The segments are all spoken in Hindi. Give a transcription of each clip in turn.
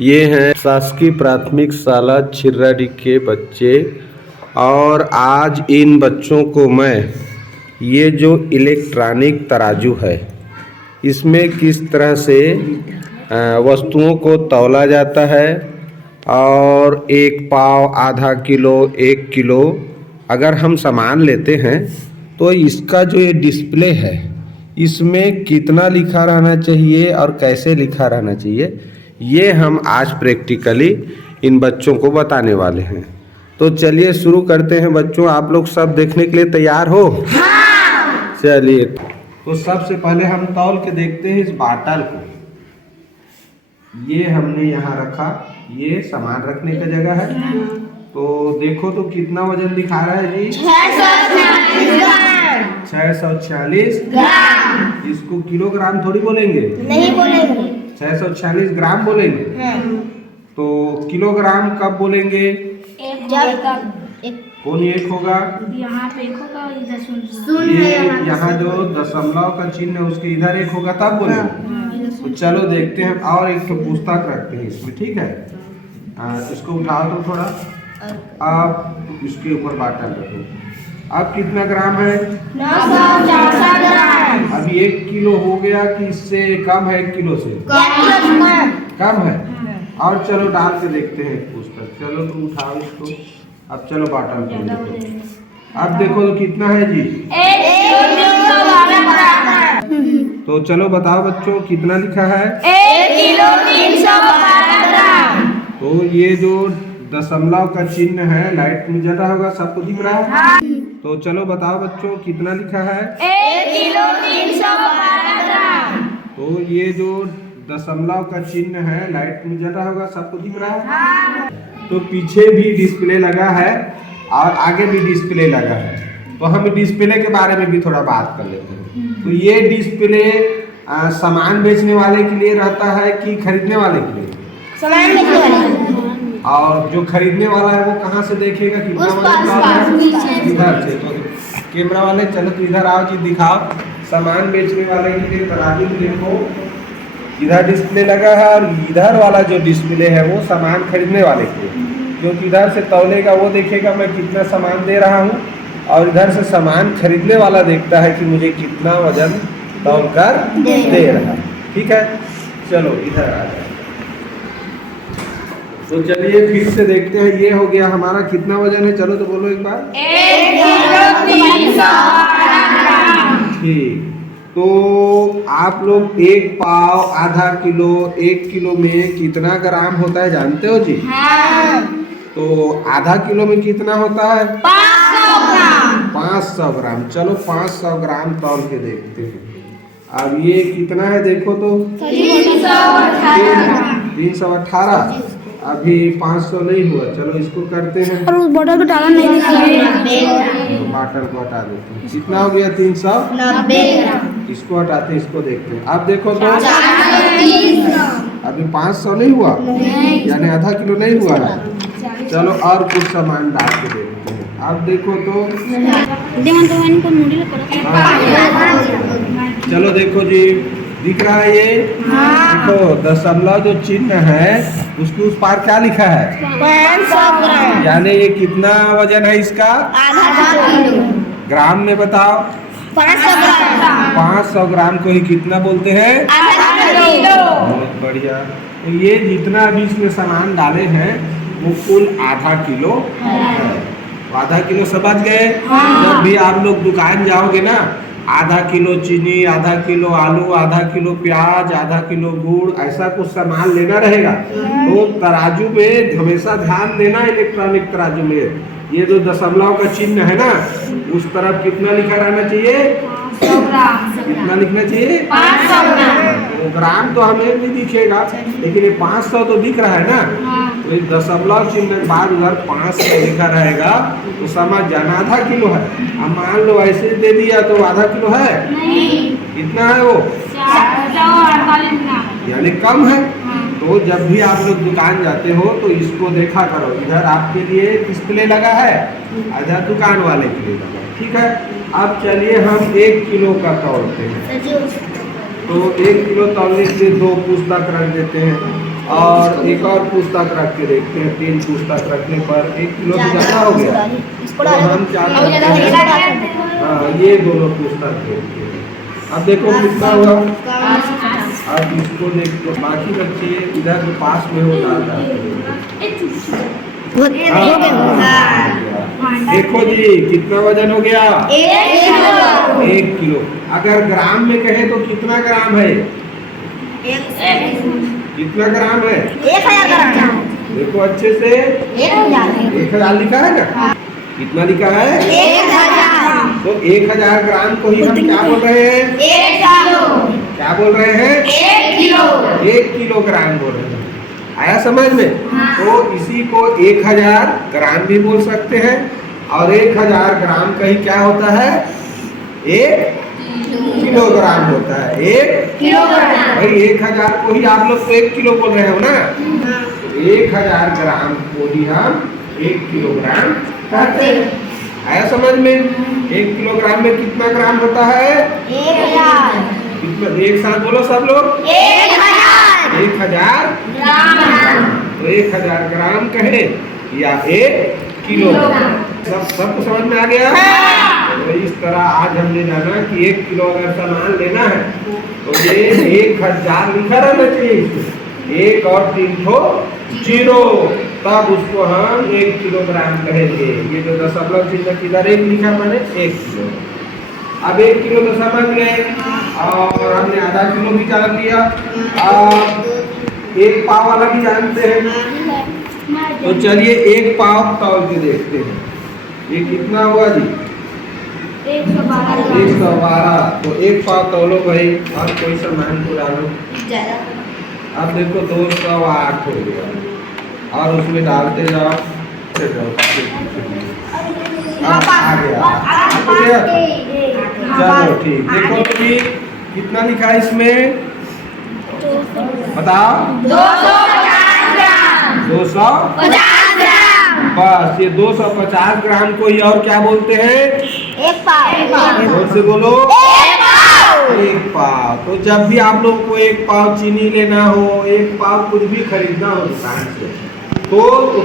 ये हैं शासकीय प्राथमिक शाला छिर्राडी के बच्चे और आज इन बच्चों को मैं ये जो इलेक्ट्रॉनिक तराजू है इसमें किस तरह से वस्तुओं को तौला जाता है और एक पाव, आधा किलो, 1 किलो अगर हम सामान लेते हैं तो इसका जो ये डिस्प्ले है इसमें कितना लिखा रहना चाहिए और कैसे लिखा रहना चाहिए ये हम आज प्रैक्टिकली इन बच्चों को बताने वाले हैं। तो चलिए शुरू करते हैं बच्चों। आप लोग सब देखने के लिए तैयार हो? हाँ। चलिए, तो सबसे पहले हम तौल के देखते हैं इस बाटल को। ये हमने यहाँ रखा, ये सामान रखने का जगह है। तो देखो तो कितना वजन दिखा रहा है जी? 646 ग्राम। इसको किलोग्राम थोड़ी बोलेंगे, नहीं बोलेंगे, 646 ग्राम बोलेंगे। तो किलोग्राम कब बोलेंगे? कौन एक होगा? यहाँ पे 1 होगा, इधर शून्य, यहाँ जो दशमलव का चिन्ह है उसके इधर 1 होगा तब बोलेंगे। तो चलो देखते हैं और एक तो पुस्तक रखते हैं इसमें, ठीक है। इसको उठाओ तो थोड़ा, आप इसके ऊपर बाटल रखो। अब कितना ग्राम है? 964 ग्राम। अभी 1 किलो हो गया कि इससे कम है? 1 किलो से कम है। और चलो डाल के देखते हैं पुस्तक। चलो तुम उठाओ इसको। अब चलो बाटल को देखो। अब देखो तो कितना है जी? 1 किलो 312 ग्राम। तो चलो बताओ बच्चों कितना लिखा है? 1 किलो 312 ग्राम। तो ये जो दशमलव का चिन्ह है लाइट में जल रहा होगा, सबको दिख रहा है? हाँ। तो चलो बताओ बच्चों कितना लिखा है? 1 किलो 312 ग्राम। तो ये जो दशमलव का चिन्ह है लाइट में जल रहा होगा, सबको दिख रहा है? हाँ। तो पीछे भी डिस्प्ले लगा है और आगे भी डिस्प्ले लगा है। तो हम डिस्प्ले के बारे में भी थोड़ा बात कर लेते हैं। तो ये डिस्प्ले सामान बेचने वाले के लिए रहता है कि खरीदने वाले के लिए? सामान बेचने वाले। और जो खरीदने वाला है वो कहाँ से देखेगा कितना इधर से? तो कैमरा वाले चलो तो इधर आओ जी, दिखाओ। सामान बेचने वाले के लिए तराजू देखो, इधर डिस्प्ले लगा है और इधर वाला जो डिस्प्ले है वो सामान खरीदने वाले के लिए, क्योंकि इधर से तौलेगा वो देखेगा मैं कितना सामान दे रहा हूँ और इधर से सामान खरीदने वाला देखता है कि मुझे कितना वजन तौल कर दे रहा है। ठीक है, चलो इधर आ जाए। तो चलिए फिर से देखते हैं। ये हो गया हमारा कितना वजन है? चलो तो बोलो एक बार। 1 किलो 312 ग्राम। ठीक, तो आप लोग 1 पाव, आधा किलो, 1 किलो में कितना ग्राम होता है जानते हो जी? हाँ। तो आधा किलो में कितना होता है? 500 ग्राम। 500 ग्राम। चलो 500 ग्राम तौल के देखते हैं। अब ये कितना है देखो तो? 318। अभी 500 नहीं हुआ। चलो इसको करते हैं, बॉटल डाला नहीं बाटल को हटा देते हैं। कितना हो गया? 390 ग्राम। इसको हटाते हैं, इसको देखते हैं। अब देखो तो अभी 500 नहीं हुआ, यानी आधा किलो नहीं हुआ है। चलो और कुछ सामान डाल के देखते हैं। अब देखो तो चलो देखो जी, दिख रहा है ये? देखो दशमलव जो चिन्ह है उसके उस पार क्या लिखा है? 500 ग्राम। यानी ये कितना वजन है इसका? आधा किलो। ग्राम में बताओ। 500 ग्राम। 500 ग्राम को ही कितना बोलते हैं? आधा किलो। बहुत बढ़िया। तो ये जितना अभी इसमें सामान डाले हैं वो कुल आधा किलो है। आधा किलो समझ गए? जब भी आप लोग दुकान जाओगे ना, आधा किलो चीनी, आधा किलो आलू, आधा किलो प्याज, आधा किलो गुड़, ऐसा कुछ सामान लेना रहेगा तो तराजू में हमेशा ध्यान देना। इलेक्ट्रॉनिक तराजू में ये जो दशमलव का चिन्ह है ना उस तरफ कितना लिखा रहना चाहिए? 500 ग्राम। कितना लिखना चाहिए? 500 ग्राम। तो ग्राम तो हमें नहीं दिखेगा, लेकिन ये 500 तो दिख रहा है ना। तो एक दशमलव चिन्ह के बाद उधर 500 लिखा रहेगा तो समझ जाना आधा किलो है। अब मान लो ऐसे दे दिया तो आधा किलो है नहीं। कितना है वो? 448 ग्राम। यानी कम है। तो जब भी आप लोग दुकान जाते हो तो इसको देखा करो। इधर आपके लिए डिस्प्ले लगा है, इधर दुकान वाले के लिए लगा है। ठीक है, अब चलिए हम 1 किलो का तौलते हैं। तो 1 किलो तौलने के लिए 2 पुस्तक रख देते हैं। और एक और पूछताछ रख के देखते हैं। 3 पूछताछ रखने पर 1 किलो से ज़्यादा हो गया। तो हम क्या करते हैं, हाँ ये दोनों पूछताछ देखते हैं। अब देखो कितना हुआ। अब इसको देख तो बाकी बच्चे इधर जो पास में हो जाता है। देखो जी कितना वजन हो गया, 1 किलो। अगर ग्राम में कहे तो कितना ग्राम है, कितना ग्राम है, 1000 ग्राम। देखो अच्छे से 1000 लिखा है ना, कितना लिखा है 1000। तो 1000 ग्राम को ही हम क्या बोल रहे हैं, 1 किलो। क्या बोल रहे हैं, 1 किलो। 1 किलोग्राम बोल रहे हैं। आया समझ में। तो इसी को 1000 ग्राम भी बोल सकते हैं और 1000 ग्राम का ही क्या होता है, 1 किलोग्राम होता है। 1 किलोग्राम। भाई 1000 को ही आप लोग तो 1 किलो बोल रहे हो ना, तो 1000 ग्राम को ही हम 1 किलोग्राम कहते हैं। आया समझ में। 1 किलोग्राम में कितना ग्राम होता है, 1000। कितना, एक साथ बोलो सब लोग, 1000 1000 ग्राम। तो 1000 ग्राम कहे या 1 किलो। सबको समझ में आ गया। तो इस तरह आज हमने जाना कि 1 किलो अगर सामान लेना है तो ये 1000 लिखा रहना चाहिए, 1 और 3 ठो 0, तब उसको हम 1 किलोग्राम कहेंगे। ये जो दशमलव चिन्ह किधर 1 लिखा मैंने 1 किलो। अब 1 किलो तो समझ गए और हमने आधा किलो भी जान लिया। अब 1 पाव वाला भी जानते हैं। तो चलिए 1 पाव तौल के देखते हैं, ये कितना हुआ जी, 112। तो 1 पाव तौलो भाई और कोई सामान को डालो। अब देखो 208 हो गया और उसमें डालते जाओ, आ गया। चलो ठीक, देखो कि कितना लिखा है इसमें, बताओ 250 ग्राम। 250 ग्राम। बस ये 250 ग्राम को ही और क्या बोलते हैं, 1 पाव। जोर से बोलो, 1 पाव। 1 पाव। तो जब भी आप लोग को 1 पाव चीनी लेना हो, 1 पाव कुछ भी खरीदना हो दुकान से, तो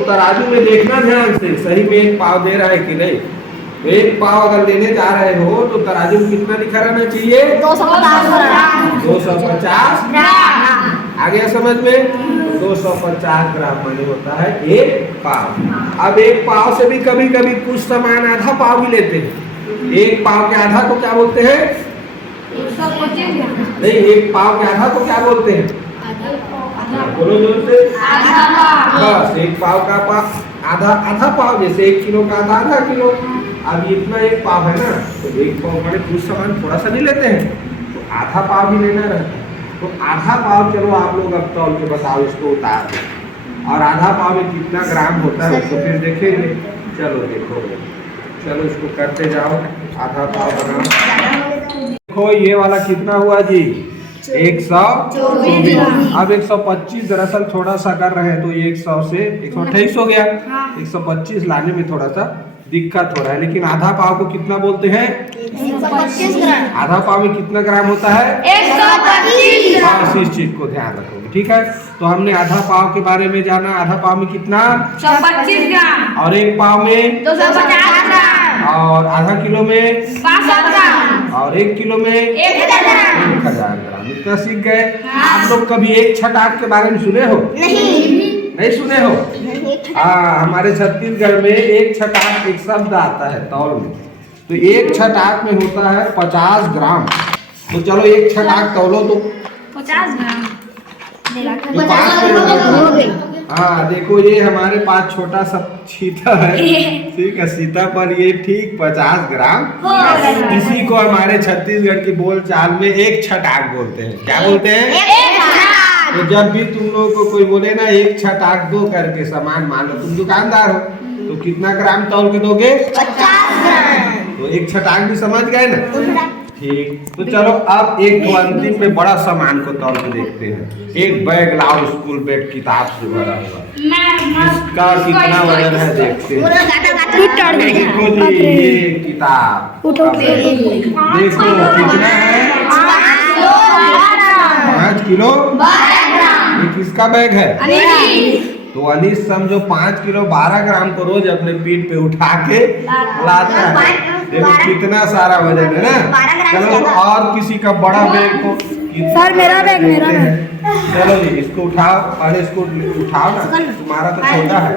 तराजू में देखना ध्यान से सही में 1 पाव दे रहा है कि नहीं। तो 1 पाव अगर लेने जा रहे हो तो तराजू में कितना लिखा रहना चाहिए, 250 ग्राम। 250 ग्राम। आ गया समझ में। 250 ग्राम माने होता है 1 पाव। अब 1 पाव से भी कभी कभी कुछ सामान आधा पाव भी लेते हैं। 1 पाव के आधा को क्या बोलते हैं, नहीं 1 पाव के आधा को क्या बोलते हैं, बोलो जोर से, बस 1 पाव का आधा पाव, जैसे 1 किलो का आधा किलो। अब इतना 1 पाव है ना, तो 1 पाव माने कुछ सामान थोड़ा सा नहीं लेते हैं, तो आधा पाव भी लेना रहता है। तो आधा पाव चलो आप लोग अब तौल के बताओ, इसको उतार दो और आधा पाव में कितना ग्राम होता है उसको फिर देखेंगे। चलो देखो, चलो इसको करते जाओ, आधा पाव बनाओ। देखो ये वाला कितना हुआ जी, 124। अब 125 दरअसल थोड़ा सा कर रहे हैं तो ये 100 से 128 हो गया। 125 लाने में थोड़ा सा दिक्कत हो रहा है, लेकिन आधा पाव को कितना बोलते हैं, 125 ग्राम। आधा पाव में कितना ग्राम होता है, 125 ग्राम। बस इस चीज को ध्यान रखोगे, ठीक है। तो हमने आधा पाव के बारे में जाना, आधा पाव में कितना, 125 ग्राम। और 1 पाव में 250 ग्राम। और आधा किलो में 500 ग्राम। और 1 किलो में 1000 ग्राम। 1000 ग्राम। इतना सीख गए। आप लोग कभी 1 छटाक के बारे में सुने हो, नहीं सुने हो। हमारे छत्तीसगढ़ में 1 छटाक एक शब्द आता है तौल में, तो 1 छटाक में होता है 50 ग्राम। तो चलो 1 छटाक तौलो तो 50 ग्राम। हाँ देखो ये हमारे पास छोटा सा सीता है, ठीक है, सीता पर ये ठीक 50 ग्राम। इसी को हमारे छत्तीसगढ़ की बोल चाल में 1 छटाक बोलते हैं। क्या बोलते हैं, तो जब भी तुम लोगों को कोई बोले ना 1 छटाक दो करके सामान, मान लो तुम दुकानदार हो तो कितना ग्राम तौल के दोगे, 50 ग्राम। तो 1 छटाक भी समझ गए ना, ठीक। तो चलो अब एक अंतिम में बड़ा सामान को तौल के देखते हैं। एक बैग लाओ, स्कूल बैग किताब से भरा हुआ, इसका कितना वजन है देखते हैं। देखो जी ये किताब, देखो कितना है, 5 किलो 12 ग्राम। ये किसका बैग है? अनीस। तो अनीस समझो 5 किलो 12 ग्राम को रोज अपने पीठ पे उठा के लाता है। देखो कितना सारा वजन है ना। 12 ग्राम चलो ज्यादा। और किसी का बड़ा बैग को सर, मेरा बैग, मेरा बैग। चलो जी इसको उठाओ, अरे इसको उठाओ ना, तुम्हारा तो छोटा है।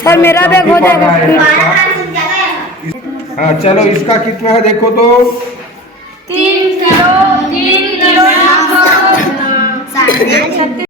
सर मेरा बैग हो जाएगा। 12 ग्राम से ज्यादा है। हाँ चलो इसका कितना है देखो तो। 3 किलो 3 किलो 900।